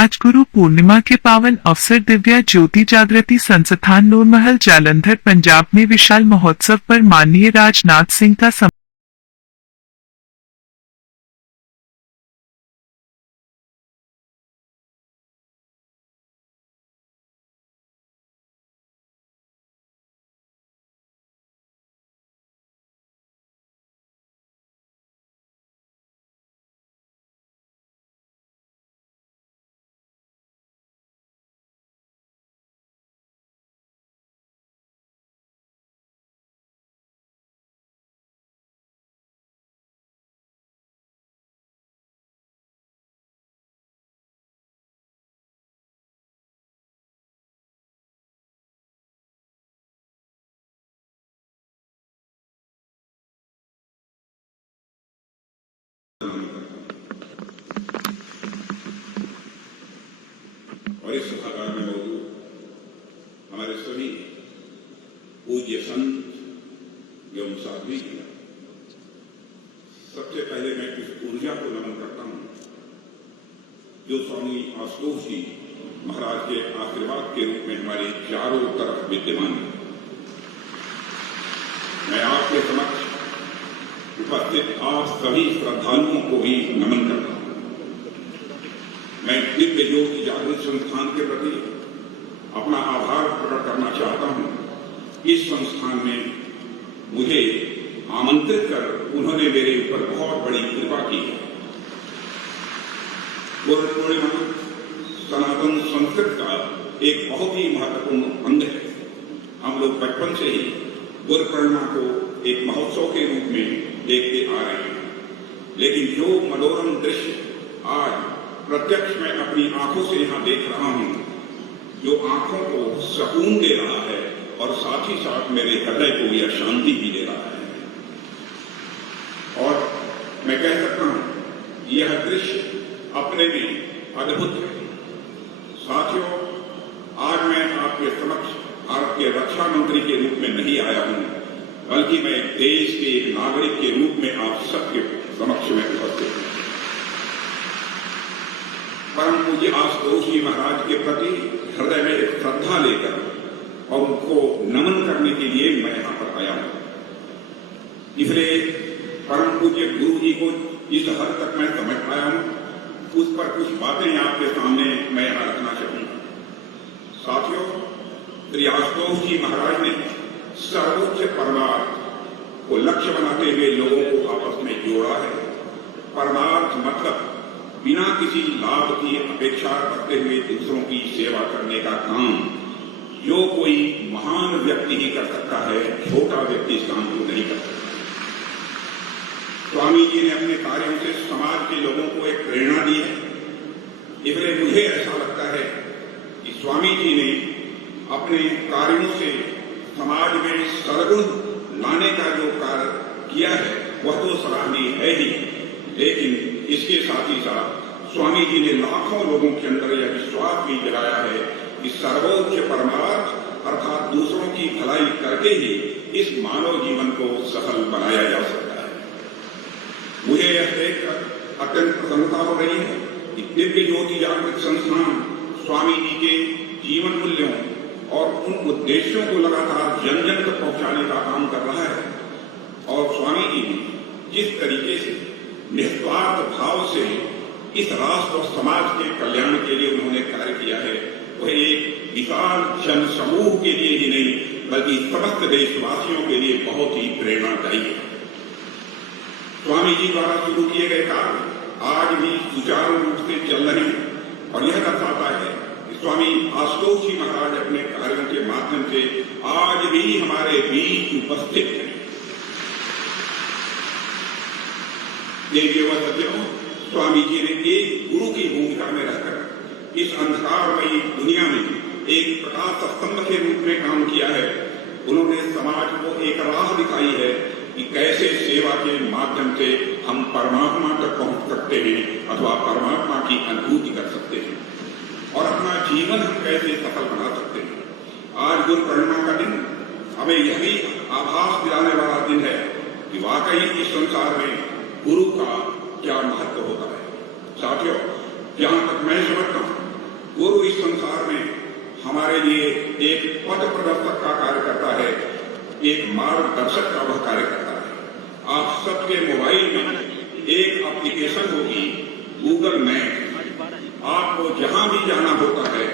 आज गुरु पूर्णिमा के पावन अवसर दिव्या ज्योति जागृति संस्थान नूरमहल जालंधर पंजाब में विशाल महोत्सव पर माननीय राजनाथ सिंह का और इस सभागार में मौजूद हमारे सभी पूज्य संत एवं साध्वी, सबसे पहले मैं इस ऊर्जा को नमन करता हूं जो स्वामी आशुतोष जी महाराज के आशीर्वाद के रूप में हमारे चारों तरफ विद्यमान है। मैं आपके समक्ष उपस्थित आप सभी श्रद्धालुओं को भी नमन करता हूं। मैं दिव्य ज्योति जागृति संस्थान के प्रति अपना आभार प्रकट करना चाहता हूं। इस संस्थान में मुझे आमंत्रित कर उन्होंने मेरे ऊपर बहुत बड़ी कृपा की है। गुरु पूर्णिमा सनातन संस्कृत का एक बहुत ही महत्वपूर्ण अंग है। हम लोग बचपन से ही गुरु पूर्णिमा को एक महोत्सव के रूप में देखते आ रहे हैं, लेकिन जो मनोरम दृश्य आज प्रत्यक्ष मैं अपनी आंखों से यहां देख रहा हूं, जो आंखों को सुकून दे रहा है और साथ ही साथ मेरे हृदय को यह शांति भी दे रहा है। और मैं कह सकता हूं यह दृश्य अपने में अद्भुत है। साथियों, आज मैं आपके समक्ष भारत के रक्षा मंत्री के रूप में नहीं आया हूं, बल्कि मैं देश के एक नागरिक के रूप में आप सबके समक्ष में उपस्थित हूं। परम पूज्य आशुतोष जी महाराज के प्रति हृदय में एक श्रद्धा लेकर और उनको नमन करने के लिए मैं यहां पर आया हूं। इसलिए परम पूज्य गुरु जी को जिस हद तक मैं समझ पाया हूं, उस पर कुछ बातें आपके सामने मैं यहां रखना चाहूंगा। साथियों, श्री आशुतोष जी महाराज ने सर्वोच्च परमार्थ को लक्ष्य बनाते हुए लोगों को आपस में जोड़ा है। परमार्थ मतलब बिना किसी लाभ की अपेक्षा करते हुए दूसरों की सेवा करने का काम जो कोई महान व्यक्ति ही कर सकता है, छोटा व्यक्ति इस काम को नहीं कर सकता। स्वामी जी ने अपने कार्यों से समाज के लोगों को एक प्रेरणा दी है। इसलिए मुझे ऐसा लगता है कि स्वामी जी ने अपने कार्यों से समाज में सद्गुण लाने का जो कार्य किया है वह तो सराहनीय है ही, लेकिन इसके साथ ही साथ स्वामी जी ने लाखों लोगों के अंदर यह विश्वास भी जगाया है कि सर्वोच्च परमार्थ अर्थात दूसरों की भलाई करके ही इस मानव जीवन को सफल बनाया जा सकता है। मुझे यह देखकर अत्यंत प्रसन्नता हो रही है कि दिव्य ज्योति जागृति संस्थान स्वामी जी के जीवन मूल्यों और उन उद्देश्यों को लगातार जन जन तक पहुंचाने का काम कर रहा है। और स्वामी जी ने जिस तरीके से निस्वार्थ भाव से इस राष्ट्र और समाज के कल्याण के लिए उन्होंने कार्य किया है, वह एक विशाल जन समूह के लिए ही नहीं बल्कि समस्त देशवासियों के लिए बहुत ही प्रेरणादायी है। स्वामी जी द्वारा शुरू किए गए कार्य आज भी सुचारू रूप से चल रहे हैं और यह दर्शाता है कि स्वामी आशुतोष जी महाराज अपने कार्यों के माध्यम से आज भी हमारे बीच उपस्थित हैं। देवियों व सज्जनों, स्वामी जी ने एक गुरु की भूमिका में रहकर इस अंधकारमयी दुनिया में एक प्रकाश स्तंभ के रूप में काम किया है। उन्होंने समाज को एक राह दिखाई है कि कैसे सेवा के माध्यम से हम परमात्मा तक पहुंच सकते हैं अथवा परमात्मा की अनुभूति कर सकते हैं और अपना जीवन हम कैसे सफल बना सकते हैं। आज गुरु पूर्णिमा का दिन हमें यही आभास दिलाने वाला दिन है कि वाकई इस संसार में गुरु का क्या महत्व होता है। साथियों, जहां तक मैं समझता हूं गुरु इस संसार में हमारे लिए एक पथ प्रदर्शक का कार्य करता है, एक मार्गदर्शक का वह कार्य करता है। आप सबके मोबाइल में एक एप्लीकेशन होगी, गूगल मैप। आपको जहां भी जाना होता है,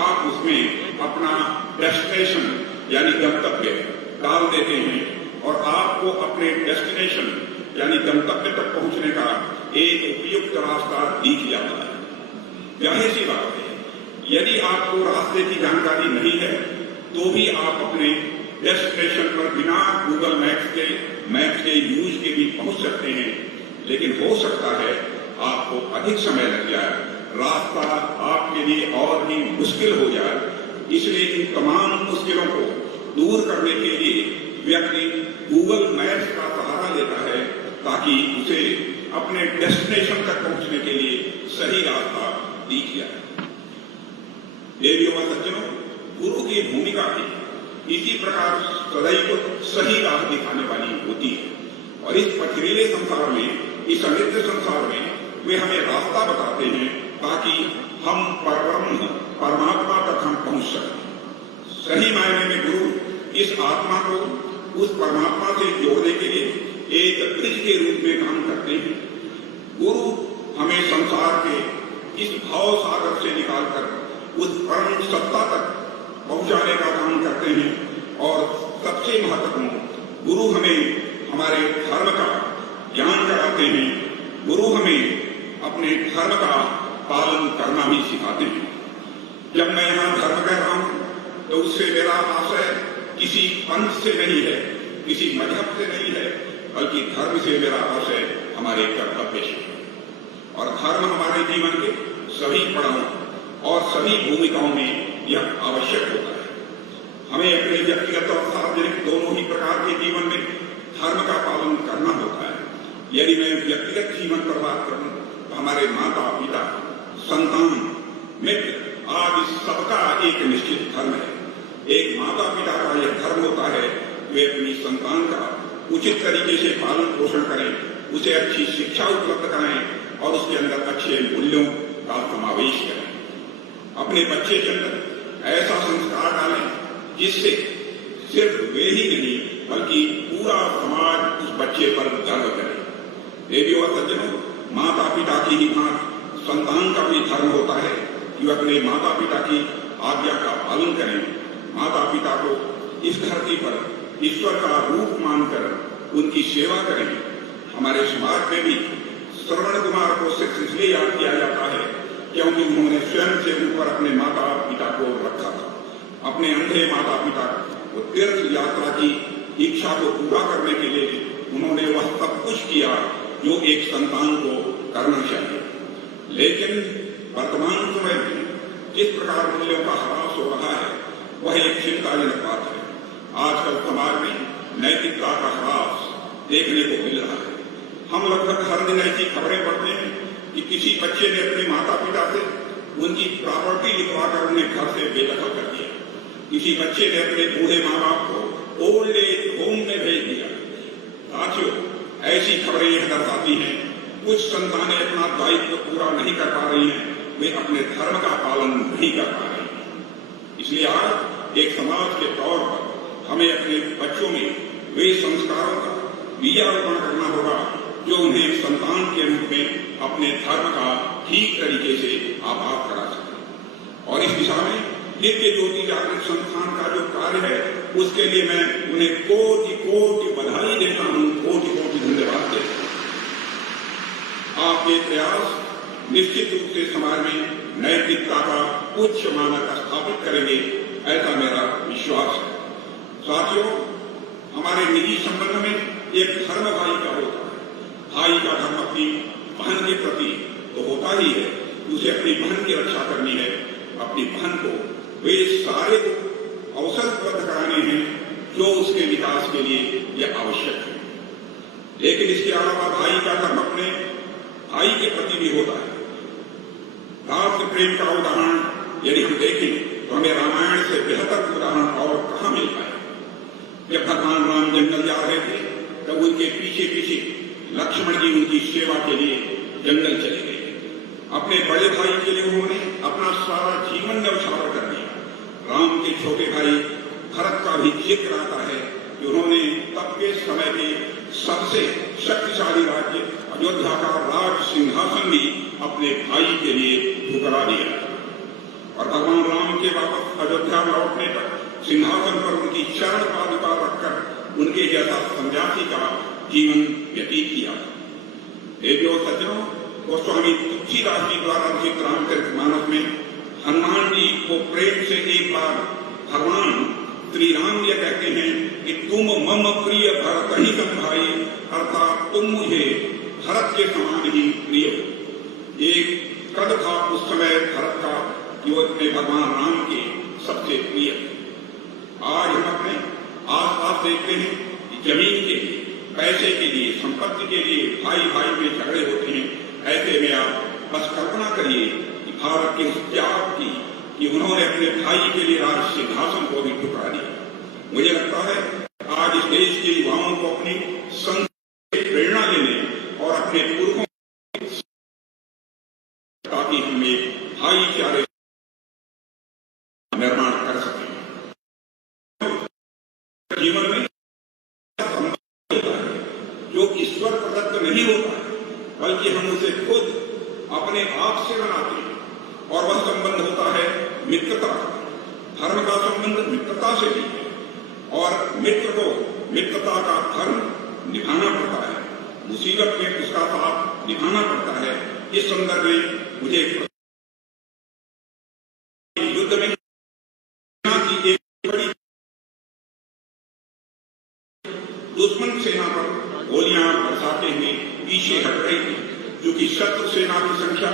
आप उसमें अपना डेस्टिनेशन यानी गंतव्य डाल देते हैं और आपको अपने डेस्टिनेशन यानी गंतव्य तक पहुंचने का एक उपयुक्त रास्ता दिख जाता है। जाहिर सी बात है, यदि आपको रास्ते की जानकारी नहीं है तो भी आप अपने डेस्टिनेशन पर बिना गूगल मैप के यूज के भी पहुंच सकते हैं। लेकिन हो सकता है आपको अधिक समय लग जाए, रास्ता आपके लिए और भी मुश्किल हो जाए। इसलिए इन तमाम मुश्किलों को दूर करने के लिए व्यक्ति गूगल मैप्स का सहारा लेता है ताकि उसे अपने डेस्टिनेशन तक पहुंचने के लिए सही रास्ता दिख जाए। देवियों व सज्जनों, गुरु की भूमिका भी इसी प्रकार सदैव सही राह दिखाने वाली होती है और इस पथरीले संसार में, इस अनित्य संसार में वे हमें रास्ता बताते हैं ताकि हम परमात्मा तक हम पहुंच सकें। सही मायने में गुरु इस आत्मा को उस परमात्मा से जोड़ने के लिए एक ब्रिज के रूप में काम करते हैं। गुरु हमें संसार के इस भाव सागर से निकालकर उस परम सत्ता तक पहुंचाने का काम करते हैं और सबसे महत्वपूर्ण, गुरु हमें हमारे धर्म का ज्ञान कराते हैं। गुरु हमें अपने धर्म का पालन करना भी सिखाते हैं। जब मैं यहाँ धर्म कह रहा हूं तो उससे मेरा आशय किसी पंथ से नहीं है, किसी मजहब से नहीं है, बल्कि धर्म से मेरा आशय हमारे कर्तव्य से है। और धर्म हमारे जीवन के सभी पड़ावों और सभी भूमिकाओं में यह आवश्यक होता है। हमें अपने व्यक्तिगत और सार्वजनिक दोनों ही प्रकार के जीवन में धर्म का पालन करना होता है। यदि मैं व्यक्तिगत जीवन पर बात करूं तो हमारे माता पिता, संतान, मित्र आदि सबका एक निश्चित धर्म है। एक माता पिता का यह धर्म होता है, वे अपनी संतान का उचित तरीके से पालन पोषण करें, उसे अच्छी शिक्षा उपलब्ध कराएं और उसके अंदर अच्छे मूल्यों का समावेश करें। अपने बच्चे के अंदर ऐसा संस्कार डालें जिससे सिर्फ वे ही नहीं बल्कि पूरा समाज उस बच्चे पर गर्व करे। देवियों और सज्जनों, माता पिता की ही भांति संतान का भी धर्म होता है कि वह अपने माता पिता की आज्ञा का पालन करें, माता पिता को इस धरती पर ईश्वर का रूप मानकर उनकी सेवा करें। हमारे समाज में भी श्रवण कुमार को सिर्फ इसलिए याद किया जाता है क्योंकि उन्होंने स्वयं से ऊपर अपने माता पिता को रखा था। अपने अंधे माता पिता को तीर्थ यात्रा की इच्छा को पूरा करने के लिए उन्होंने वह सब कुछ किया जो एक संतान को करना चाहिए। लेकिन वर्तमान समय में जिस प्रकार मूल्यों का ह्रास हो रहा है वह एक चिंताजनक बात है। आजकल समाज में नैतिकता का ह्रास देखने को मिल रहा है। हम लगभग हर दिन ऐसी खबरें पढ़ते हैं कि किसी बच्चे ने अपने माता पिता से उनकी प्रॉपर्टी लिखवाकर उन्हें घर से बेदखल कर दिया। किसी बच्चे ने अपने बूढ़े माँ बाप को ओल्ड एज होम में भेज दिया। साथियों, ऐसी खबरें यह दर्शाती हैं कुछ संतानें अपना दायित्व पूरा नहीं कर पा रही हैं, वे अपने धर्म का पालन नहीं कर पा रही हैं। इसलिए आज एक समाज के तौर पर हमें अपने बच्चों में वे संस्कारों का बीजारोपण करना होगा जो उन्हें संतान के रूप में अपने धर्म का ठीक तरीके से आभार करा सके। और इस दिशा में नित्य ज्योति जागृत संस्थान का जो कार्य है उसके लिए मैं उन्हें कोटि कोटि बधाई देता हूं, कोटि कोटि धन्यवाद देता हूं। आपके प्रयास निश्चित रूप से समाज में नैतिकता का उच्च मानक स्थापित करेंगे, ऐसा मेरा विश्वास है। साथियों, हमारे निजी संबंध में एक धर्म भाई का होता है। भाई का धर्म अपनी बहन के प्रति तो होता ही है, उसे अपनी बहन की रक्षा करनी है। अपनी बहन को वे सारे अवसर उपलब्ध कराने हैं जो उसके विकास के लिए यह आवश्यक है। लेकिन इसके अलावा भाई का धर्म अपने भाई के प्रति भी होता है। दास प्रेम का उदाहरण यदि हम देखें तो हमें रामायण से बेहतर उदाहरण और कहां मिल पाए। जब भगवान राम जंगल जा रहे थे तब उनके पीछे पीछे लक्ष्मण जी उनकी सेवा के लिए जंगल चले गए। अपने बड़े भाई के लिए उन्होंने अपना सारा जीवन जीवन न्यौछावर कर दिया। राम के छोटे भाई भरत का भी जिक्र आता है कि उन्होंने तब के समय के सबसे शक्तिशाली राज्य अयोध्या का राज सिंहासन भी अपने भाई के लिए ठुकरा दिया और भगवान राम के वापस अयोध्या लौटने तक सिंहासन पर उनकी चरण पादुका रखकर उनके जैसा सन्यासी का जीवन व्यतीत किया। देवियों सज्जनों, गोस्वामी तुलसीदास जी द्वारा लिखित रामचरितमानस में हनुमान जी को प्रेम से एक बार भगवान श्री राम ये कहते हैं कि तुम मम प्रिय भरत ही भाई, अर्थात तुम मुझे भरत के समान ही प्रिय हो। एक कद था उस समय भरत का कि वो अपने भगवान राम के सबसे प्रिय। आज हम अपने आस पास देखते हैं कि जमीन के लिए, पैसे के लिए, संपत्ति के लिए भाई भाई में झगड़े होते हैं। ऐसे में आप बस कल्पना करिए कि भारत के उस त्याग की कि उन्होंने अपने भाई के लिए राज सिंहासन को भी ठुकरा दिया। मुझे लगता है आज इस देश के युवाओं को अपनी संस्कृति से प्रेरणा लेने और अपने पुरखों ताकि हम एक भाईचारे निर्माण कर सकें। जीवन में होता है जो ईश्वर प्रदत्त नहीं होता है, बल्कि हम उसे खुद अपने आप से बनाते हैं और वह संबंध होता है मित्रता का। धर्म का संबंध मित्रता से भी है और मित्र को मित्रता का धर्म निभाना पड़ता है, मुसीबत में उसका साथ निभाना पड़ता है। इस संदर्भ में मुझे युद्ध में की एक बड़ी दुश्मन सेना पर गोलियां बरसाते हुए पीछे हट रही थी, क्योंकि शत्रु सेना की संख्या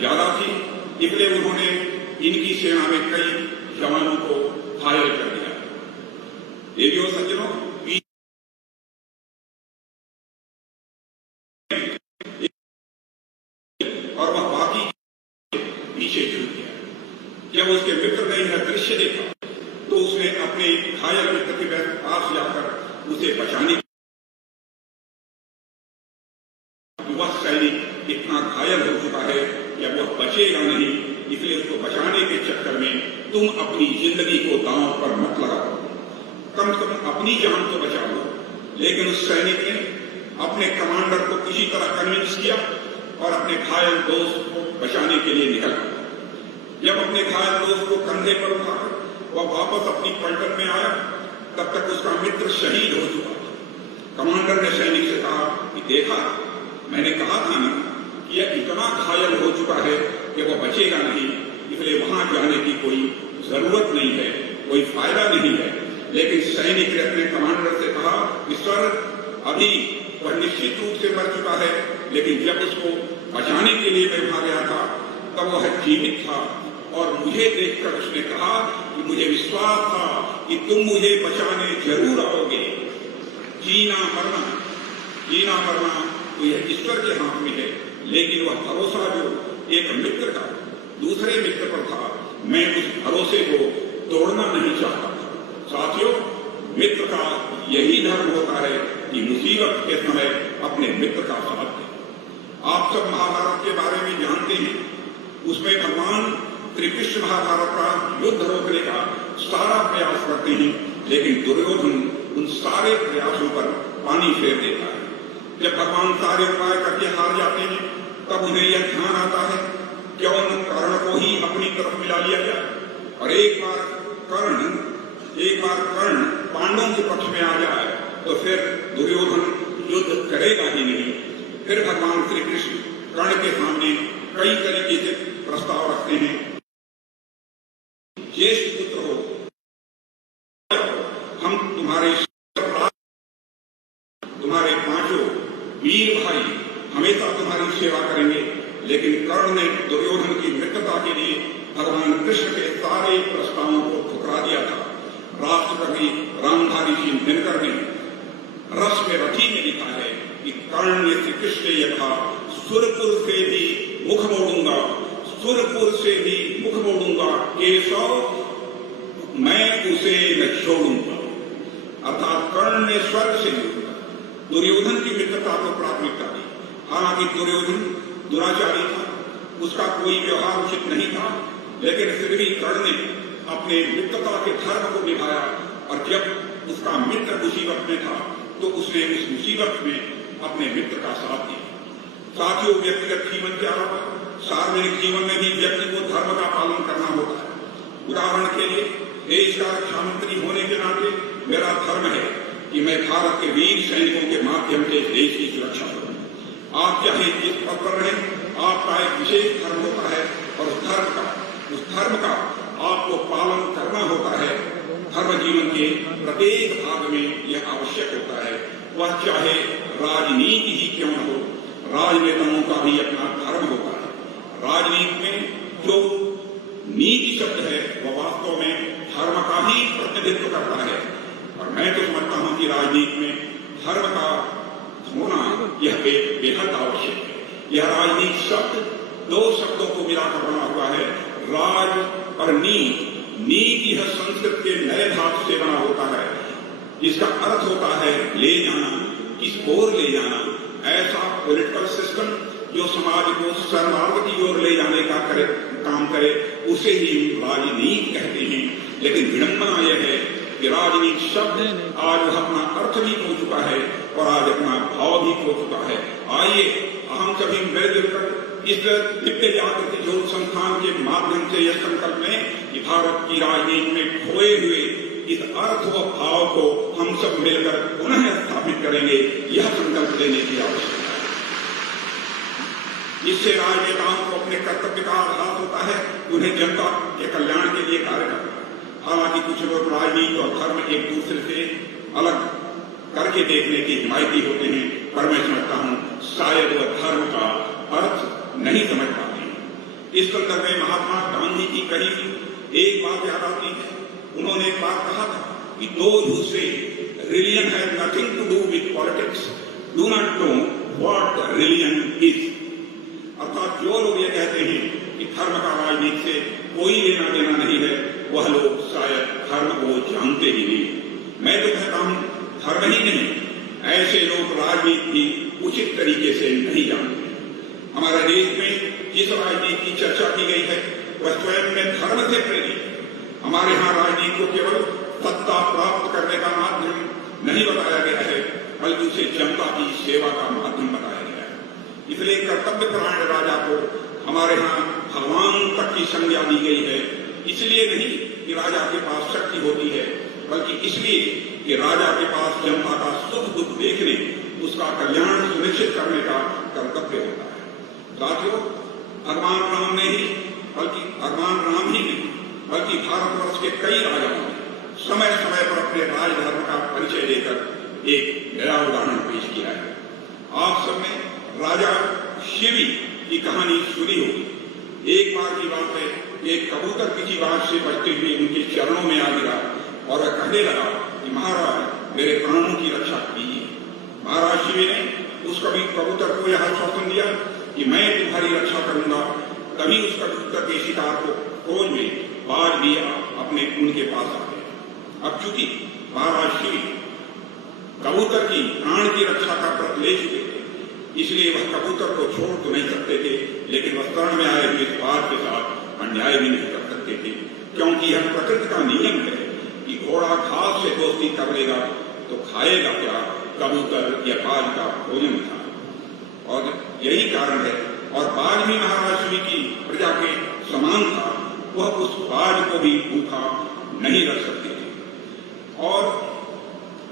ज्यादा थी। इसलिए उन्होंने इनकी सेना में कई जवानों को घायल कर दिया। देवियों सज्जनों, और वह बाकी पीछे छूट गया। जब उसके मित्र ने यह दृश्य देखा तो उसने अपने घायल मित्र के पास जाकर उसे बचाने की, वह सैनिक इतना घायल हो चुका है कि अब वह बचेगा नहीं, इसलिए उसको बचाने के चक्कर में तुम अपनी जिंदगी को दांव पर मत लगाओ, कम से कम अपनी जान को बचा लो। लेकिन उस सैनिक ने अपने कमांडर को किसी तरह कन्विंस किया और अपने घायल दोस्त को बचाने के लिए निकल गया। जब अपने घायल दोस्त को कंधे पर उठाकर वह वापस अपनी पलटन में आया, तब तक उसका मित्र शहीद हो चुका था। कमांडर ने सैनिक से कहा कि देखा, मैंने कहा था ना कि यह इतना घायल हो चुका है कि वह बचेगा नहीं, इसलिए वहां जाने की कोई जरूरत नहीं है, कोई फायदा नहीं है। लेकिन सैनिक ने अपने कमांडर से कहा कि सर, अभी वह निश्चित रूप से मर चुका है, लेकिन जब उसको बचाने के लिए मैं वहां गया था तब वह जीवित था और मुझे देखकर उसने कहा कि मुझे विश्वास था कि तुम मुझे बचाने जरूर आओगे। जीना मरना तो यह ईश्वर के हाथ में है, लेकिन वह भरोसा जो एक मित्र का दूसरे मित्र पर था, मैं उस भरोसे को तोड़ना नहीं चाहता। साथियों, मित्र का यही धर्म होता है कि मुसीबत के समय अपने मित्र का साथ दें। आप सब महाभारत के बारे में जानते हैं, उसमें भगवान श्री कृष्ण महाभारत का युद्ध रोकने का सारा प्रयास करते हैं, लेकिन दुर्योधन उन सारे प्रयासों पर पानी फेर देता है। जब भगवान सारे उपाय करके हार जाते हैं, तब उन्हें यह ध्यान आता है क्यों न कर्ण को ही अपनी तरफ मिला लिया जाए। और एक बार कर्ण पांडवों के पक्ष में आ जाए तो फिर दुर्योधन युद्ध करेगा ही नहीं। फिर भगवान श्री कृष्ण कर्ण के सामने कई तरीके से प्रस्ताव रखते हैं। ज्येष्ठ पुत्र हो, हम तुम्हारे पांचों वीर भाई हमेशा तुम्हारी सेवा करेंगे। लेकिन कर्ण ने दुर्योधन की मित्रता के लिए भगवान कृष्ण के सारे प्रस्तावों को ठुकरा दिया था। राष्ट्रकवि रामधारी सिंह दिनकर ने रस में रथी में लिखा है कि कर्ण ने श्री कृष्ण ने कहा, सुरपुर से भी मुख मोड़ूंगा, सुरपुर से भी मुख मोड़ूंगा, केशव मैं उसे न छोड़ूंगा। अर्थात कर्ण ने स्वर्ग से दुर्योधन की मित्रता को प्राथमिकता दी। हालांकि दुर्योधन दुराचारी था, उसका कोई व्यवहार उचित नहीं था, लेकिन फिर भी कर्ण ने अपने मित्रता के धर्म को निभाया और जब उसका मित्र मुसीबत में था तो उसने उस मुसीबत में अपने मित्र का साथ दिया। साथियों, व्यक्तिगत जीवन के अलावा सार्वजनिक जीवन में भी व्यक्ति को धर्म का पालन करना होता है। उदाहरण के लिए, देश का रक्षा मंत्री होने के नाते मेरा धर्म है कि मैं भारत के वीर सैनिकों के माध्यम से देश की सुरक्षा करूं। आप चाहे जिस पद पर रहें, आपका एक विशेष धर्म होता है और उस धर्म का आपको पालन करना होता है। धर्म जीवन के प्रत्येक भाग में यह आवश्यक होता है, वह चाहे राजनीति ही क्यों न हो। राजनेताओं का भी अपना धर्म होता है। राजनीति में जो नीति शब्द है वह वास्तव में धर्म का ही प्रतिनिधित्व करता है और मैं तो समझता हूं कि राजनीति में धर्म का होना यह बेहद आवश्यक है। यह राजनीति शब्द दो शब्दों को मिलाकर बना हुआ है, राज और नीति। नीति यह संस्कृत के नए धातु से बना होता है, जिसका अर्थ होता है ले जाना, किस ओर ले जाना। ऐसा पॉलिटिकल सिस्टम जो समाज को सर्वांग की ओर ले जाने का काम करे, उसे ही राजनीति कहते हैं। लेकिन विडंबना यह है कि राजनीति शब्द आज अपना अर्थ भी खो चुका है और आज अपना भाव भी खो चुका है। आइए हम सभी मिलजुल कर इस दिव्य जागृति ज्योत संस्थान के माध्यम से यह संकल्प लें कि भारत की राजनीति में खोए हुए इस अर्थ व भाव को हम सब मिलकर पुनः स्थापित करेंगे। यह संकल्प लेने की आवश्यकता है। इससे राजनेताओं को अपने कर्तव्य का आभास होता है, उन्हें जनता के कल्याण के लिए कार्य करना है। हालांकि कुछ लोग राजनीति और धर्म एक दूसरे से अलग करके देखने के हिमायती होते हैं, पर मैं समझता हूं शायद वह धर्म का अर्थ नहीं समझ पाते हैं। इस संदर्भ में महात्मा गांधी की कही एक बात याद आती है। उन्होंने एक बात कहा था कि those who say religion has nothing to do with politics do not know what religion is। अर्थात जो लोग ये कहते हैं कि धर्म का राजनीति से कोई लेना देना नहीं है, वह लोग शायद धर्म को जानते ही नहीं। मैं तो कहता हूं धर्म ही नहीं, ऐसे लोग राजनीति भी उचित तरीके से नहीं जानते। हमारे देश में जिस राजनीति की चर्चा की गई है वह स्वयं में धर्म से प्रेरित है। हमारे यहाँ राजनीति को केवल सत्ता प्राप्त करने का माध्यम नहीं बताया गया है, बल्कि उसे जनता की सेवा का माध्यम बताया गया है। इसलिए कर्तव्य परायण राजा को हमारे यहाँ भगवान तक की संज्ञा दी गई है। इसलिए नहीं कि राजा के पास शक्ति होती है, बल्कि इसलिए कि राजा के पास जनता का सुख दुख देखने, उसका कल्याण सुनिश्चित करने का कर्तव्य होता है। साथियों, भगवान राम ही नहीं बल्कि भारतवर्ष के कई राजाओं ने समय समय पर अपने राजधर्म का परिचय देकर एक नया उदाहरण पेश किया है। आप सबने राजा शिवी की कहानी सुनी होगी। एक बार की बात है, एक कबूतर किसी बात से बचते हुए उनके चरणों में आ गिरा और वह कहने लगा कि महाराज मेरे प्राणों की रक्षा कीजिए। महाराज शिवी ने उस कबूतर को यह आश्वासन दिया कि मैं तुम्हारी रक्षा करूंगा। तभी उस कबूतर के शिकार को खोज में बाज भी अपने उनके पास आ गए। अब चूंकि महाराज शिव कबूतर की प्राण की रक्षा का व्रत ले चुके थे, इसलिए वह कबूतर को छोड़ तो नहीं सकते थे, लेकिन वह शरण में आए हुए इस बात के साथ अन्याय भी नहीं कर सकते थे, क्योंकि यह प्रकृति का नियम है कि घोड़ा घास से दोस्ती कर लेगा तो खाएगा क्या, कबूतर या बाज का भोजन था। और यही कारण है, और बाज भी महाराज शिव की प्रजा के समान था, वह उस बाज को भी भूखा नहीं रख सकते थे। और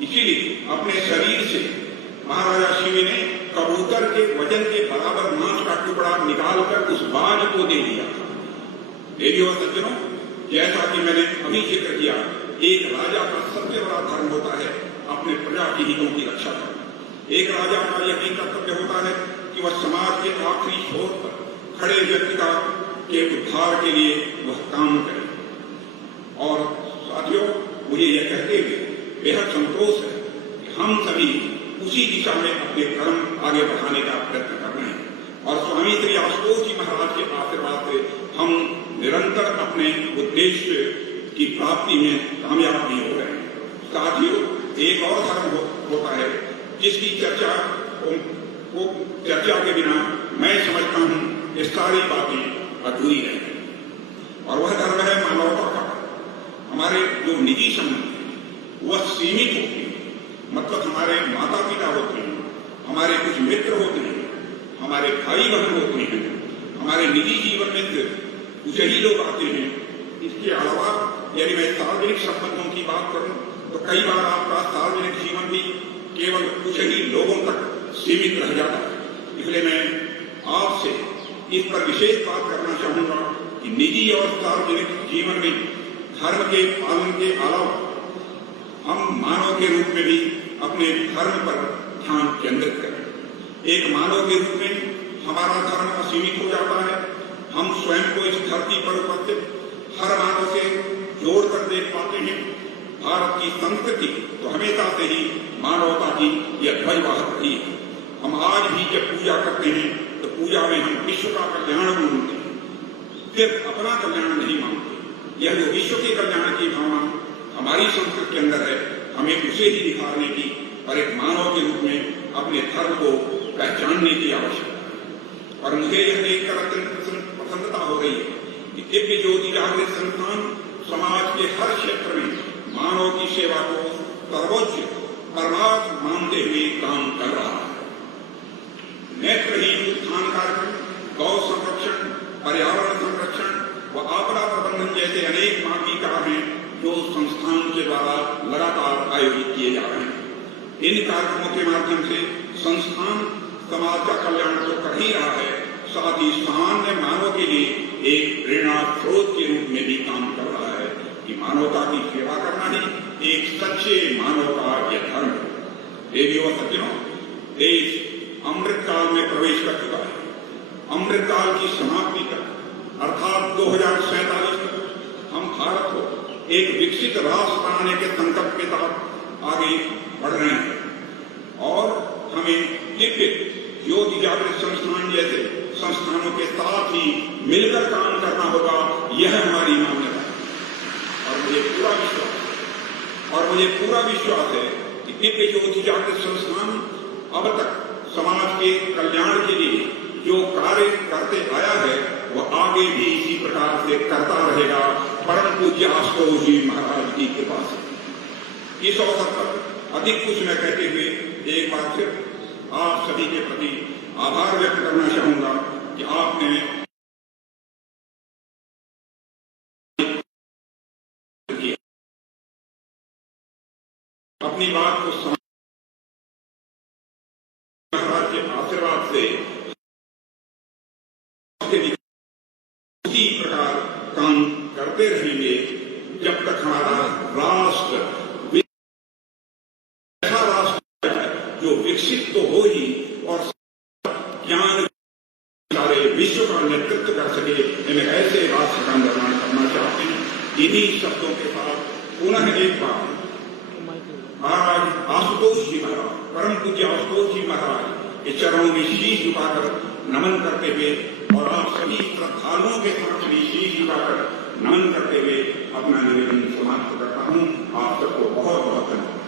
इसीलिए अपने शरीर से महाराजा शिव ने कबूतर के वजन के बराबर मांस का टुकड़ा निकालकर उस बाज को दे दिया था। देवियों और सज्जनों, जैसा कि मैंने अभी जिक्र किया, एक राजा का सबसे बड़ा धर्म होता है अपने प्रजा की हितों की रक्षा करना। एक राजा का यही कर्तव्य होता है कि वह समाज के आखिरी छोर पर खड़े व्यक्ति के उद्धार के लिए वह काम करे। और साथियों, मुझे यह कहते हुए बेहद संतोष है कि हम सभी उसी दिशा में अपने कर्म आगे बढ़ाने का प्रयत्न कर रहे हैं और स्वामी श्री आशुतोष जी महाराज के आशीर्वाद से हम निरंतर अपने उद्देश्य की प्राप्ति में कामयाब भी हो रहे हैं। साथियों, एक और धर्म होता है जिसकी चर्चा के बिना मैं समझता हूं ये सारी बातें अधूरी रहेंगी। और वह धर्म है मानवता का। हमारे जो निजी संबंध है वह सीमित होते हैं, मतलब हमारे माता पिता होते हैं, हमारे कुछ मित्र होते हैं, हमारे भाई बहन होते हैं, हमारे निजी जीवन में कुछ ही लोग आते हैं। इसके अलावा यदि मैं सार्वजनिक संबंधों की बात करूं तो कई बार आपका सार्वजनिक जीवन भी केवल कुछ ही लोगों तक सीमित रह जाता है। इसलिए मैं आपसे इस पर विशेष बात करना चाहूंगा कि निजी और सार्वजनिक जीवन में धर्म के पालन के अलावा हम मानव के रूप में भी अपने धर्म पर ध्यान केंद्रित करें। एक मानव के रूप में हमारा धर्म असीमित हो जाता है। हम स्वयं को इस धरती पर उपस्थित हर मानव से जोड़कर देख पाते हैं। भारत की संस्कृति तो हमेशा से ही मानवता की यह ध्वजवाहक रही है। हम आज भी जब पूजा करते हैं तो पूजा में हम विश्व का कल्याण मानते हैं, सिर्फ अपना कल्याण नहीं मानते। यह जो विश्व के कल्याण की भावना हमारी संस्कृति के अंदर है, हमें उसे ही दिखाने की और एक मानव के रूप में अपने धर्म को पहचानने की आवश्यकता है। और मुझे यह देखकर अत्यंत प्रसन्नता हो रही है कि दिव्य ज्योति जागृत संस्थान समाज के हर क्षेत्र में मानव की सेवा को सर्वोच्च परमार्थ मानते हुए काम कर रहा है। नेत्रहीन उत्थान कार्यक्रम, गौ संरक्षण, पर्यावरण संरक्षण व आपदा प्रबंधन जैसे अनेक मार्गी कार्य हैं जो संस्थान के द्वारा लगातार आयोजित किए जा रहे हैं। इन कार्यक्रमों के माध्यम से संस्थान समाज का कल्याण तो कर ही रहा है, साथ ही सामान्य मानव के लिए एक प्रेरणा स्रोत के रूप में भी काम कर रहा है कि मानवता की सेवा करना ही एक सच्चे मानव का यह धर्म है। देवी और सज्जनों, देश अमृत काल में प्रवेश कर चुका है। अमृत काल की समाप्ति तक अर्थात 2047 तक हम भारत को एक विकसित राष्ट्र बनाने के संकल्प के तहत आगे बढ़ रहे हैं और हमें दिव्य ज्योति जागृत संस्थान जैसे संस्थानों के साथ ही मिलकर काम करना होगा। यह हमारी मान्यता है और मुझे पूरा विश्वास है कि दिव्य ज्योति जागृत संस्थान अब तक समाज के कल्याण के लिए जो कार्य करते आया है वह आगे भी इसी प्रकार से करता रहेगा, परम पूज्य आशुतोष जी महाराज की कृपा से। इस अवसर पर अधिक कुछ न कहते हुए एक बार फिर आप सभी के प्रति आभार व्यक्त करना चाहूंगा कि आपने अपनी बात को महाराज के आशीर्वाद से उसी प्रकार काम करते रहेंगे जब तक हमारा राष्ट्र ऐसा राष्ट्र जो विकसित तो हो ही और ज्ञान सारे विश्व का नेतृत्व कर सके। हमें ऐसे राष्ट्र का निर्माण करना चाहते हैं। इन्हीं शब्दों के साथ पुनः एक बार महाराज आशुतोष जी महाराज, परम पूज्य आशुतोष जी महाराज के चरणों में शीश झुकाकर नमन करते हुए और आप सभी श्रद्धालुओं के साथ भी शीश झुकाकर नमन करते हुए अपना निवेदन समाप्त करता हूँ। आप सबको बहुत बहुत धन्यवाद।